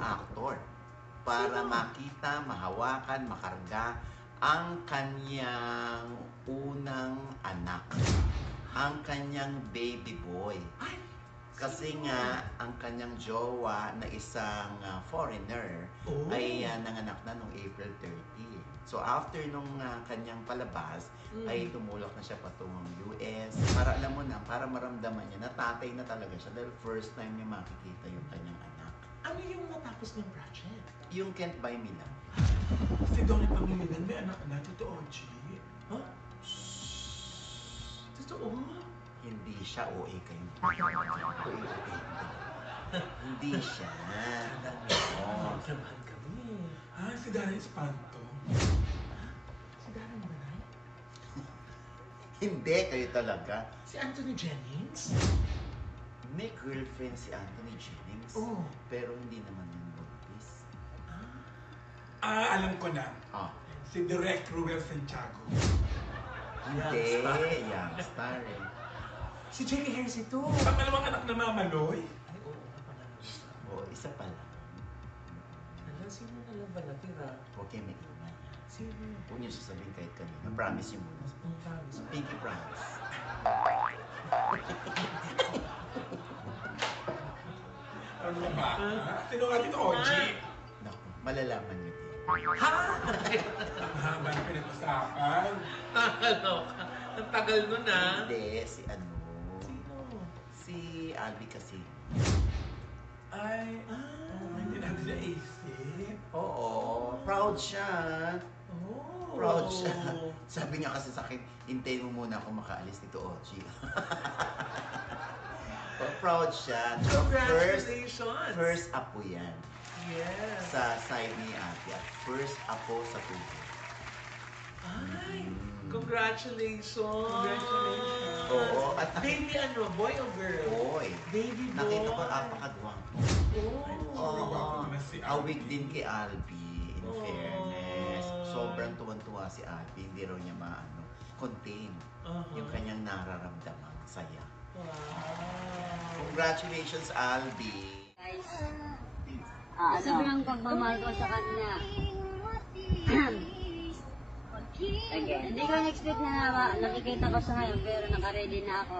aktor para makita, mahawakan, makarga ang kanyang unang anak, ang kanyang baby boy. Kasi nga, ang kanyang jowa na isang foreigner ay nanganak na noong April 30. So after nung kanyang palabas, ay tumulak na siya patungong US. Para alam mo na, para maramdaman niya na tatay na talaga siya dahil first time niya makikita yung kanyang anak. Ano yung natapos ng project? Yung Can't Buy Me Love. Si Donnie Pangilinan may anak na, totoo, G? Huh? Totoo? Hindi siya OA kayo. Hindi siya. Oo. Samahan kami. Si Darren Espanto. Si Darren Manay? Hindi, kayo talaga. Si Anthony Jennings? May girlfriend si Anthony Jennings. Pero hindi naman yung buntis. Alam ko na. Si Direk Ruel Santiago. Hindi, youngstar eh. Si Jenny Harris ito. Pangalawang anak na Mamaloy. Ay, oo. Oo, isa pa lang. Sino na lang ba natira? Huwag kayo may ingay. Sino? Huwag niyo sasabihin kahit kanina. Promise niyo muna. Promise. Pinky promise. Ano na ba? Sino nga dito, OG? Naku, malalaman niyo din. Ha? Ang haba na pinag-usapan. Nakakaloka. Ang tagal nun Hindi, si ano. Sino? Si Albi kasi. Ay, hindi natin naisip. Oo, proud siya. Proud siya. Sabi niya kasi sa akin, hintayin mo muna ako makaalis dito, Ochi. Proud siya. Congratulations! First apo yan. Yes. Sa side ni ate. At first apo sa tubig. Ay, congratulations! Congratulations! Oo. At baby ano, boy or girl? Boy. Baby boy. Nakita ko napakagwang. Oo. Awig din kay Albi, in fairness. Sobrang tuwan-tuwa si Albi. Hindi raw niya contain yung kanyang nararamdamang saya. Wow. Congratulations, Albi. Guys, sobrang pagmamahal ko sa kanya. Again, hindi ko na-expect na nakikita ko siya ngayon, pero naka-ready na ako.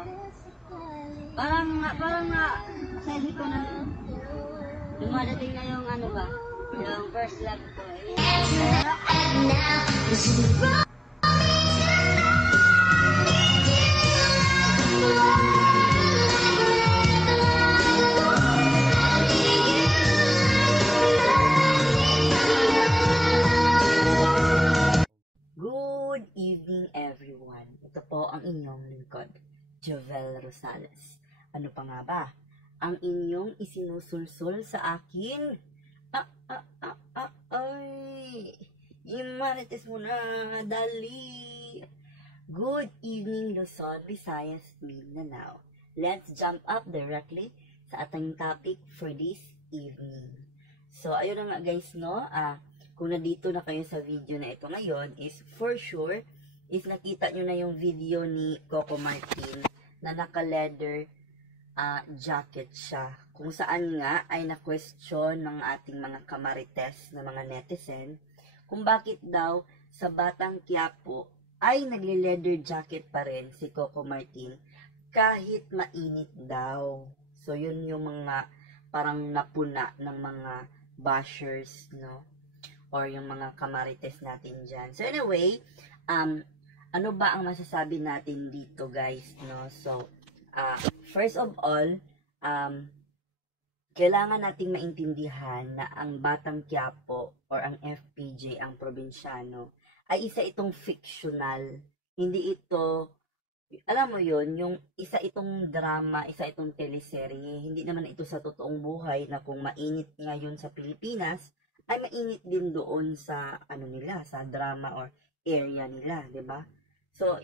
Parang sa isip ko na dumadating na yung ano ba, yung first love ko. Good evening everyone. Ito po ang inyong lingkod, Jovel Rosales. Ano pa nga ba? Ang inyong isinusulsul sa akin? Ay! Imarites mo na, dali! Good evening Luzon, Visayas, Mindanao. Let's jump up directly sa ating topic for this evening. So, ayun na nga guys, no? Kung nandito na kayo sa video na ito ngayon, is for sure, is nakita nyo na yung video ni Coco Martin na naka-leather jacket siya. Kung saan nga ay na-question ng ating mga kamarites na mga netizen, kung bakit daw sa Batang Quiapo ay nagle-leather jacket pa rin si Coco Martin kahit mainit daw. So, yun yung mga parang napuna ng mga bashers, no? Or yung mga kamarites natin dyan. So anyway, ano ba ang masasabi natin dito guys, no? So, first of all, kailangan nating maintindihan na ang Batang Quiapo or ang FPJ, ang probinsyano, ay isa itong fictional. Hindi ito, alam mo yon, yung isa itong drama, isa itong teleserye. Hindi naman ito sa totoong buhay na kung mainit ngayon sa Pilipinas, ay mainit din doon sa ano nila, sa drama or area nila, 'di ba? So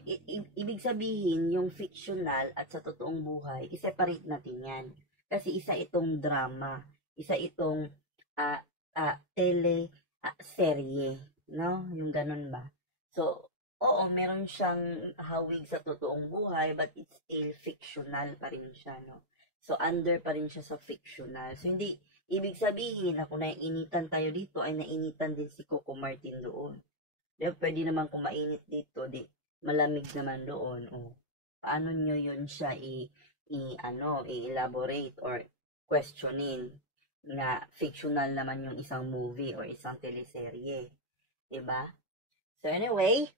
ibig sabihin yung fictional at sa totoong buhay, i-separate natin 'yan. Kasi isa itong drama, isa itong serye, no? Yung ganun ba? So, oo, meron siyang hawig sa totoong buhay, but it's still fictional pa rin siya, no? So, under pa rin siya sa fictional. So, hindi Ibig sabihin na kung naiinitan tayo dito, ay nainitan din si Coco Martin doon. Di ba, pwede naman kung mainit dito, di malamig naman doon. O, paano nyo yun siya i-elaborate or questionin na fictional naman yung isang movie or isang teleserye. Diba? So anyway,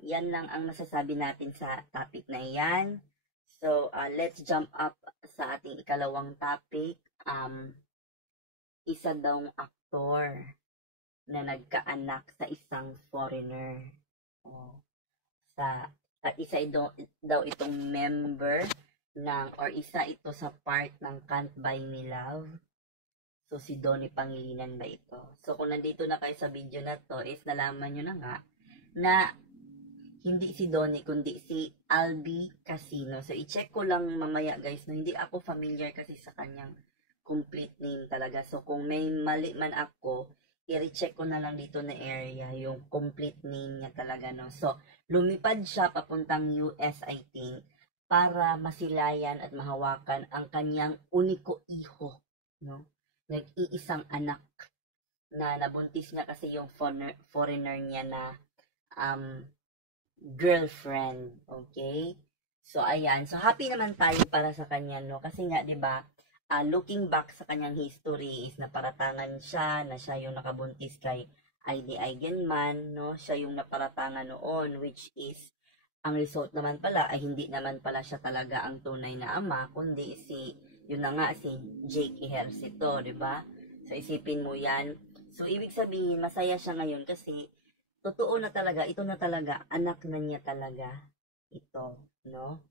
yan lang ang masasabi natin sa topic na yan. So, let's jump up sa ating ikalawang topic. Isa daw aktor na nagkaanak sa isang foreigner. At isa daw itong member or isa ito sa part ng Can't Buy Me Love. So, si Donnie Pangilinan ba ito? So, kung nandito na kayo sa video na to, is nalaman nyo na nga na hindi si Donnie, kundi si Albi Casino. So, i-check ko lang mamaya guys, no? Hindi ako familiar kasi sa kanyang complete name talaga. So, kung may mali man ako, i-recheck ko na lang dito na area yung complete name niya talaga, no? So, lumipad siya papuntang US, I think, para masilayan at mahawakan ang kanyang uniko iho, no? Nag-iisang anak na nabuntis niya kasi yung foreigner niya na girlfriend, okay? So, ayan. So, happy naman tayo para sa kanya, no? Kasi nga, di ba, looking back sa kanyang history is naparatangan siya, na siya yung nakabuntis kay I.D. Eigenman, no? Siya yung naparatangan noon, which is, ang result naman pala, ay hindi naman pala siya talaga ang tunay na ama, kundi yun na nga, si Jake Ejercito, di ba? So, isipin mo yan. So, ibig sabihin, masaya siya ngayon kasi, totoo na talaga, ito na talaga, anak na niya talaga, ito, no?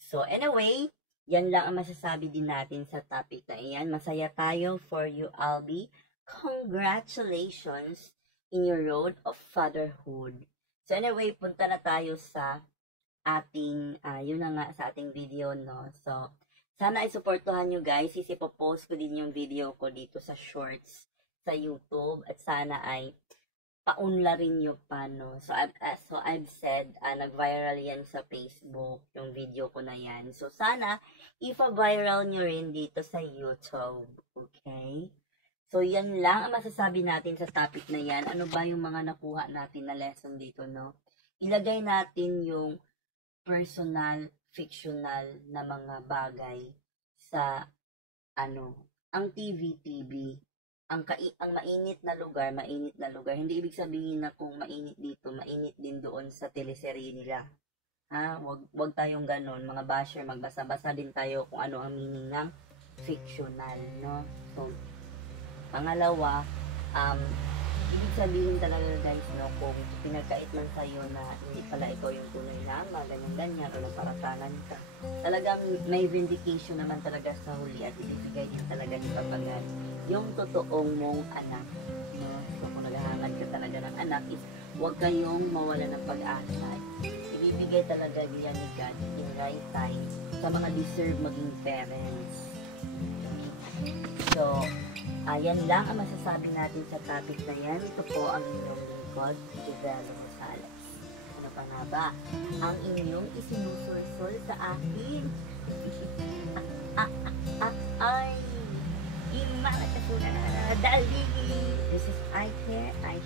So, anyway, yan lang ang masasabi din natin sa topic na iyan. Masaya tayo for you, Albi. Congratulations in your road of fatherhood. So, anyway, punta na tayo sa ating, yun na nga, sa ating video, no? So, sana ay supportuhan nyo guys. Isipopost ko din yung video ko dito sa shorts sa YouTube. At sana ay paunlarin nyo pa, no? So, I've said, nag-viral yan sa Facebook, yung video ko na yan. So, sana, ipa-viral nyo rin dito sa YouTube. Okay? So, yan lang ang masasabi natin sa topic na yan. Ano ba yung mga nakuha natin na lesson dito, no? Ilagay natin yung personal, fictional na mga bagay sa, ang TV. Ang mainit na lugar. Hindi ibig sabihin na kung mainit dito, mainit din doon sa teleserye nila. Ha? Wag tayong ganon. Mga basher, magbasa-basa din tayo kung ano ang meaning ng fictional, no? So, pangalawa, ibig sabihin talaga guys, no, kung pinagkait man sa'yo na hindi pala ikaw yung tunay na ama, ganyan-ganyan, o naparatangan ka, talagang may vindication naman talaga sa huli at ibibigay din talaga ni Papagad yung totoong mong anak, no? So, kung naghahangad ka talaga ng anak, is huwag kayong mawala ng pag-asa. Ibibigay talaga niya ni God in right time sa mga deserve maging parents. So, ayan lang ang masasabi natin sa topic na yan. Ito po ang inyong lingkod, Giselle Rosales. Ano pa nga ba? Ang inyong isinusursol sa akin. Ay! Imang at asuna. Dali! This is I Share, I